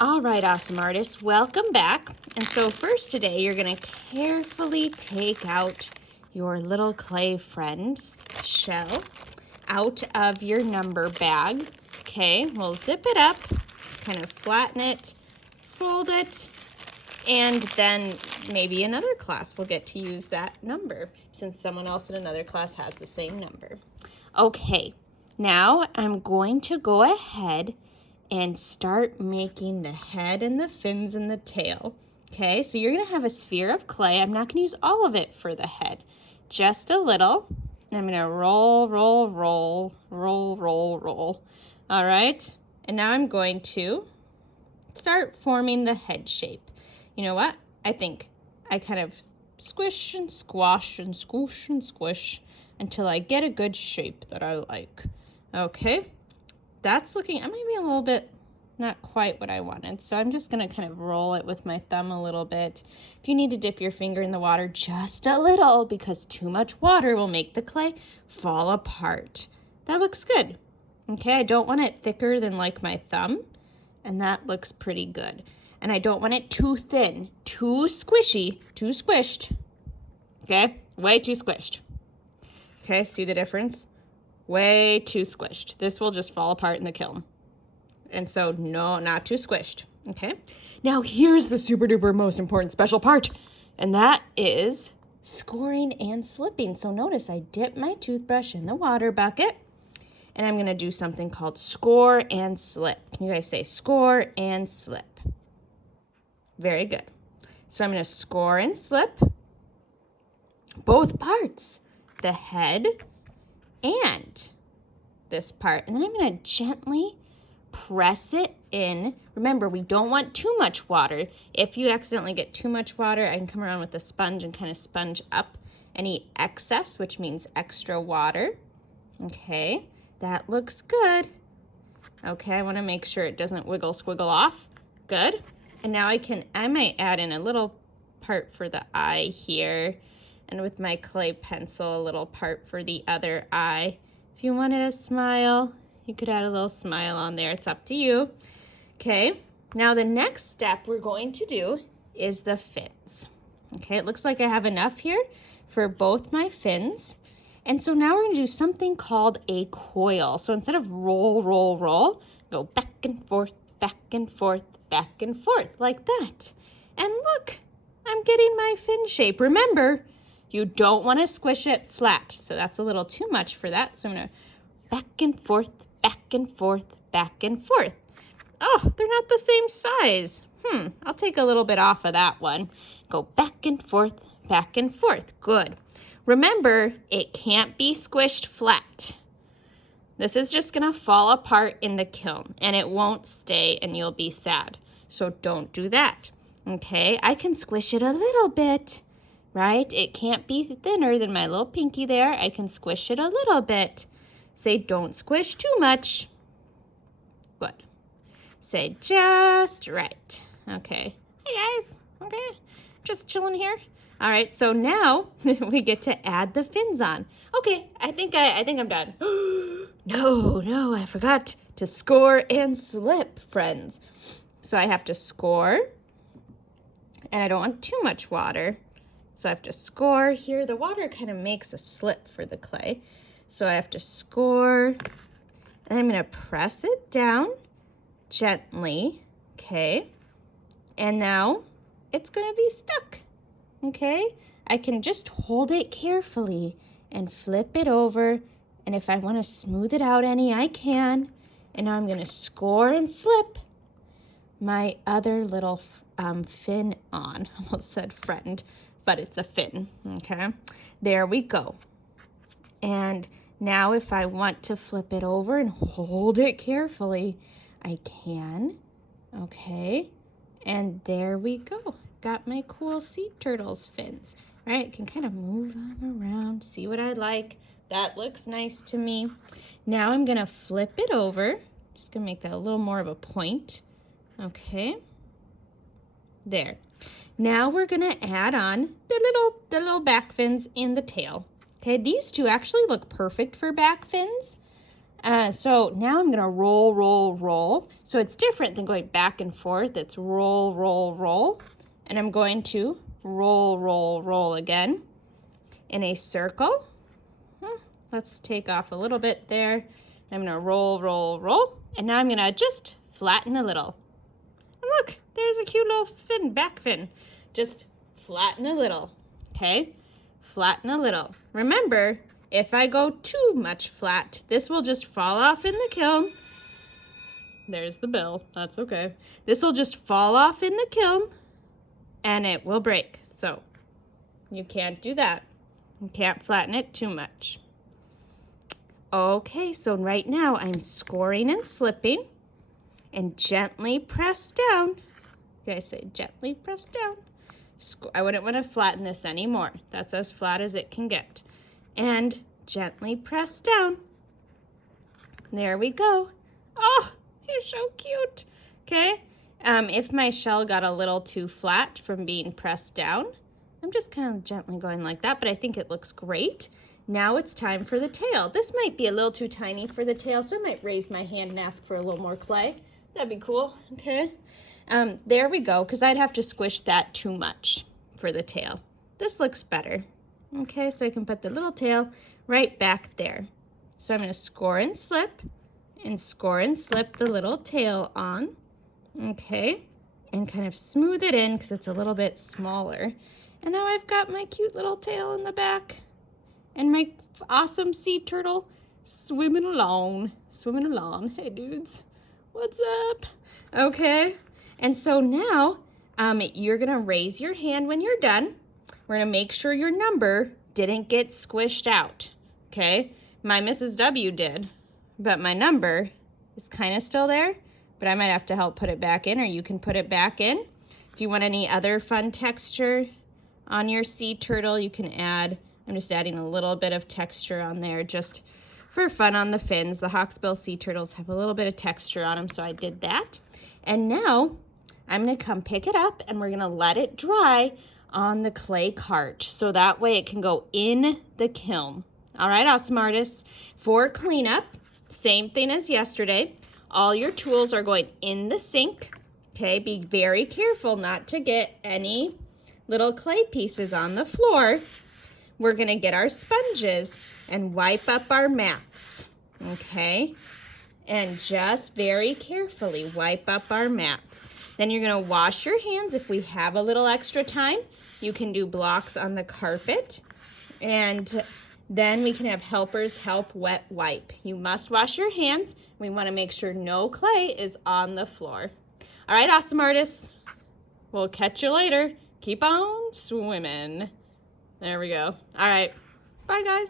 All right, awesome artists, welcome back. And so first today, you're gonna carefully take out your little clay friend's shell out of your number bag. Okay, we'll zip it up, kind of flatten it, fold it, and then maybe another class will get to use that number since someone else in another class has the same number. Okay, now I'm going to go ahead and start making the head and the fins and the tail. Okay, so you're gonna have a sphere of clay. I'm not gonna use all of it for the head, just a little. And I'm gonna roll, roll, roll, roll, roll, roll. All right, and now I'm going to start forming the head shape. You know what? I think I kind of squish and squash and squish and squish until I get a good shape that I like. Okay. That's looking, I might be a little bit not quite what I wanted. So I'm just gonna kind of roll it with my thumb a little bit. If you need to dip your finger in the water, just a little, because too much water will make the clay fall apart. That looks good. Okay, I don't want it thicker than like my thumb, and that looks pretty good. And I don't want it too thin, too squishy, too squished. Okay, way too squished. Okay, see the difference? Way too squished. This will just fall apart in the kiln. And so, no, not too squished. Okay. Now, here's the super duper most important special part. And that is scoring and slipping. So notice I dip my toothbrush in the water bucket. And I'm going to do something called score and slip. Can you guys say score and slip? Very good. So I'm going to score and slip both parts. The head and this part, and then I'm going to gently press it in. Remember, we don't want too much water. If you accidentally get too much water, I can come around with a sponge and kind of sponge up any excess, which means extra water. Okay, that looks good. Okay, I want to make sure it doesn't wiggle squiggle off. Good. And now I might add in a little part for the eye here. And with my clay pencil, a little part for the other eye. If you wanted a smile, you could add a little smile on there. It's up to you. Okay, now the next step we're going to do is the fins. Okay, it looks like I have enough here for both my fins. And so now we're going to do something called a coil. So instead of roll, roll, roll, go back and forth, back and forth, back and forth, like that. And look, I'm getting my fin shape. Remember, you don't want to squish it flat, so that's a little too much for that. So I'm going to back and forth, back and forth, back and forth. Oh, they're not the same size. I'll take a little bit off of that one. Go back and forth, back and forth. Good. Remember, it can't be squished flat. This is just going to fall apart in the kiln, and it won't stay, and you'll be sad. So don't do that. Okay, I can squish it a little bit. Right? It can't be thinner than my little pinky there. I can squish it a little bit. Say, don't squish too much. Good. Say, just right. Okay. Hey, guys. Okay. Just chilling here. All right. So now we get to add the fins on. Okay. I think I'm done. No, I forgot to score and slip, friends. So I have to score. And I don't want too much water. So I have to score here. The water kind of makes a slip for the clay. So I have to score, and I'm going to press it down gently, okay? And now it's going to be stuck, okay? I can just hold it carefully and flip it over, and if I want to smooth it out any, I can. And now I'm going to score and slip my other little fin on. I almost said friend. But it's a fin, okay? There we go. And now if I want to flip it over and hold it carefully, I can, okay? And there we go. Got my cool sea turtles fins, right? Can kind of move them around, see what I like. That looks nice to me. Now I'm gonna flip it over. Just gonna make that a little more of a point, okay? There. Now we're gonna add on the little back fins and the tail. Okay, these two actually look perfect for back fins. So now I'm gonna roll, roll, roll. So it's different than going back and forth. It's roll, roll, roll. And I'm going to roll, roll, roll again in a circle. Let's take off a little bit there. I'm gonna roll, roll, roll. And now I'm gonna just flatten a little. And look, there's a cute little fin, back fin. Just flatten a little, okay? Flatten a little. Remember, if I go too much flat, this will just fall off in the kiln. There's the bell, that's okay. This will just fall off in the kiln and it will break. So you can't do that. You can't flatten it too much. Okay, so right now I'm scoring and slipping and gently press down. Did I say gently press down? I wouldn't want to flatten this anymore. That's as flat as it can get. And gently press down. There we go. Oh, you're so cute. Okay, if my shell got a little too flat from being pressed down, I'm just kind of gently going like that, but I think it looks great. Now it's time for the tail. This might be a little too tiny for the tail, so I might raise my hand and ask for a little more clay. That'd be cool, okay? There we go, because I'd have to squish that too much for the tail. This looks better. Okay, so I can put the little tail right back there. So I'm going to score and slip the little tail on, okay, and kind of smooth it in because it's a little bit smaller. And now I've got my cute little tail in the back and my awesome sea turtle swimming along. Hey dudes, what's up? Okay, and so now you're gonna raise your hand when you're done. We're gonna make sure your number didn't get squished out, okay? My Mrs. W did, but my number is kind of still there, but I might have to help put it back in, or you can put it back in. If you want any other fun texture on your sea turtle, you can add. I'm just adding a little bit of texture on there just for fun on the fins. The hawksbill sea turtles have a little bit of texture on them, so I did that. And now I'm gonna come pick it up and we're gonna let it dry on the clay cart so that way it can go in the kiln. All right, awesome artists. For cleanup, same thing as yesterday. All your tools are going in the sink. Okay, be very careful not to get any little clay pieces on the floor. We're gonna get our sponges and wipe up our mats, okay? And just very carefully wipe up our mats. Then you're gonna wash your hands. If we have a little extra time, you can do blocks on the carpet. And then we can have helpers help wet wipe. You must wash your hands. We wanna make sure no clay is on the floor. All right, awesome artists. We'll catch you later. Keep on swimming. There we go. All right. Bye, guys.